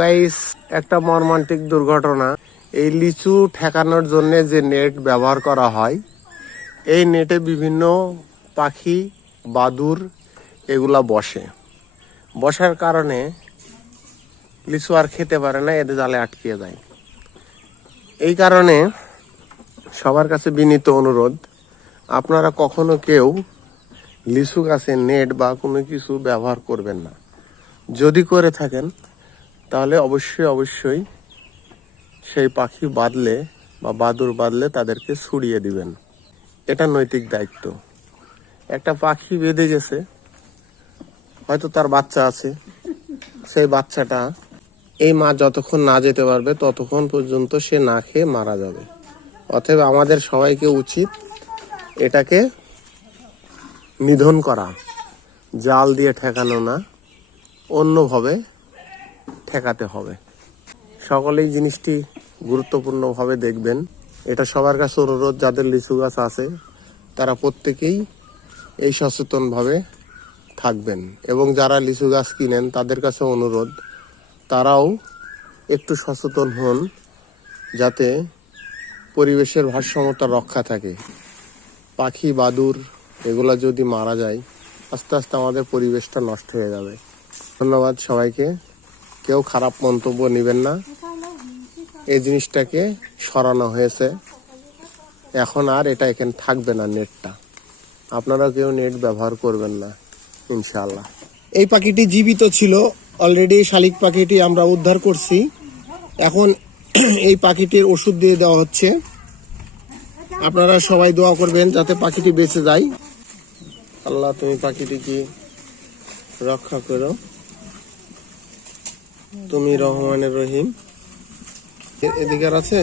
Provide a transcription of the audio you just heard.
Guys, একটা মর্মান্তিক দুর্ঘটনা। এই লিচু ঠেকানোর জন্য যে নেট ব্যবহার করা হয়, এই নেটে বিভিন্ন পাখি, বাদুড় এগুলা বসার কারণে লিচু আর খেতে পারে না, এদের জালে আটকে যায়। এই কারণে সবার কাছে বিনীত অনুরোধ, আপনারা কখনো কেউ লিচু গাছে নেট বা কোনো কিছু ব্যবহার করবেন না। যদি করে থাকেন তাহলে অবশ্যই সেই পাখি বাঁধলে বা বাদুড় বাঁধলে তাদেরকে ছুড়িয়ে দিবেন। এটা নৈতিক দায়িত্ব। একটা পাখি বেঁধে গেছে, হয়তো তার বাচ্চা আছে, সেই বাচ্চাটা এই মা যতক্ষণ না যেতে পারবে ততক্ষণ পর্যন্ত সে না খেয়ে মারা যাবে। অতএব আমাদের সবাইকে উচিত এটাকে নিধন করা, জাল দিয়ে ঠেকানো না, অন্যভাবে ঠেকাতে হবে। সকলেই জিনিসটি গুরুত্বপূর্ণভাবে দেখবেন। এটা সবার কাছে অনুরোধ, যাদের লিচু গাছ আছে তারা প্রত্যেকেই এই সচেতনভাবে থাকবেন। এবং যারা লিচু গাছ কিনেন তাদের কাছে অনুরোধ, তারাও একটু সচেতন হন, যাতে পরিবেশের ভারসাম্যতা রক্ষা থাকে। পাখি, বাদুড় এগুলা যদি মারা যায়, আস্তে আস্তে আমাদের পরিবেশটা নষ্ট হয়ে যাবে। ধন্যবাদ সবাইকে। কেউ খারাপ মন্তব্য নেবেন না। এই জিনিসটাকে সরানো হয়েছে, এখন আর এটা এখানে থাকবে না। নেটটা আপনারা কেউ নেট ব্যবহার করবেন না ইনশাআল্লাহ। এই পাখিটি জীবিত ছিল, অলরেডি শালিক পাখিটি আমরা উদ্ধার করছি। এখন এই পাখিটির ওষুধ দিয়ে দেওয়া হচ্ছে। আপনারা সবাই দোয়া করবেন যাতে পাখিটি বেঁচে যায়। আল্লাহ, তুমি পাখিটিকে রক্ষা করো, তুমি রহমানের রহিম। এদিকে আছে